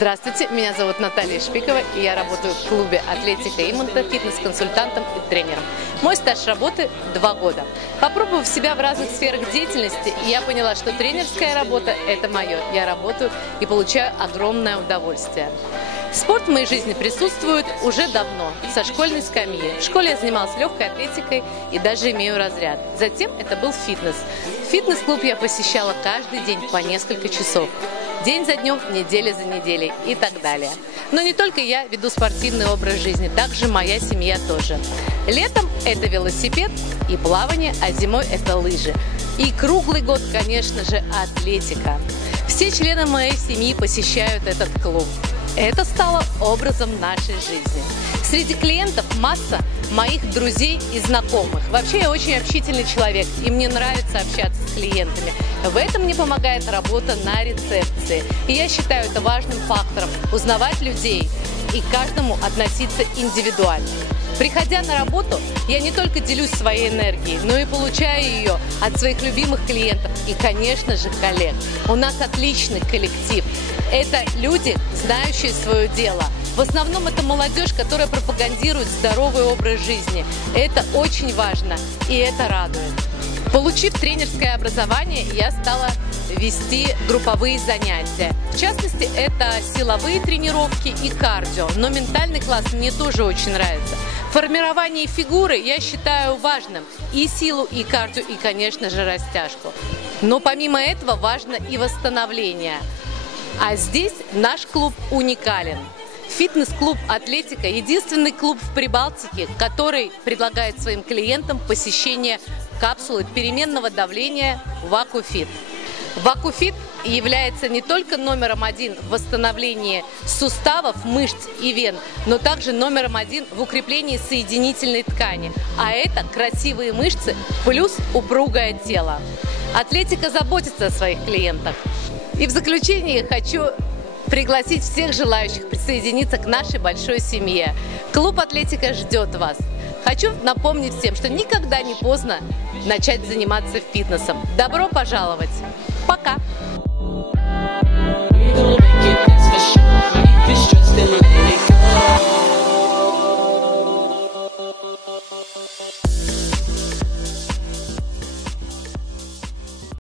Здравствуйте, меня зовут Наталья Шпикова, и я работаю в клубе «Атлетика Иманта» фитнес-консультантом и тренером. Мой стаж работы 2 года. Попробовав себя в разных сферах деятельности, я поняла, что тренерская работа – это мое. Я работаю и получаю огромное удовольствие. Спорт в моей жизни присутствует уже давно, со школьной скамьи. В школе я занималась легкой атлетикой и даже имею разряд. Затем это был фитнес. Фитнес-клуб я посещала каждый день по несколько часов. День за днем, неделя за неделей и так далее. Но не только я веду спортивный образ жизни, также моя семья тоже. Летом это велосипед и плавание, а зимой это лыжи. И круглый год, конечно же, атлетика. Все члены моей семьи посещают этот клуб. Это стало образом нашей жизни. Среди клиентов масса моих друзей и знакомых. Вообще я очень общительный человек, и мне нравится общаться с клиентами. В этом мне помогает работа на рецепции. И я считаю это важным фактором – узнавать людей и к каждому относиться индивидуально. Приходя на работу, я не только делюсь своей энергией, но и получаю ее от своих любимых клиентов и, конечно же, коллег. У нас отличный коллектив. Это люди, знающие свое дело. В основном это молодежь, которая пропагандирует здоровый образ жизни. Это очень важно, и это радует. Получив тренерское образование, я стала вести групповые занятия. В частности, это силовые тренировки и кардио, но ментальный класс мне тоже очень нравится. Формирование фигуры я считаю важным. И силу, и кардио, и, конечно же, растяжку. Но помимо этого важно и восстановление. А здесь наш клуб уникален. Фитнес-клуб «Атлетика» – единственный клуб в Прибалтике, который предлагает своим клиентам посещение капсулы переменного давления «Вакуфит». «Вакуфит» является не только номером 1 в восстановлении суставов, мышц и вен, но также номером 1 в укреплении соединительной ткани. А это красивые мышцы плюс упругое тело. «Атлетика» заботится о своих клиентах. И в заключение хочу пригласить всех желающих присоединиться к нашей большой семье. Клуб «Атлетика» ждет вас. Хочу напомнить всем, что никогда не поздно начать заниматься фитнесом. Добро пожаловать! Пока!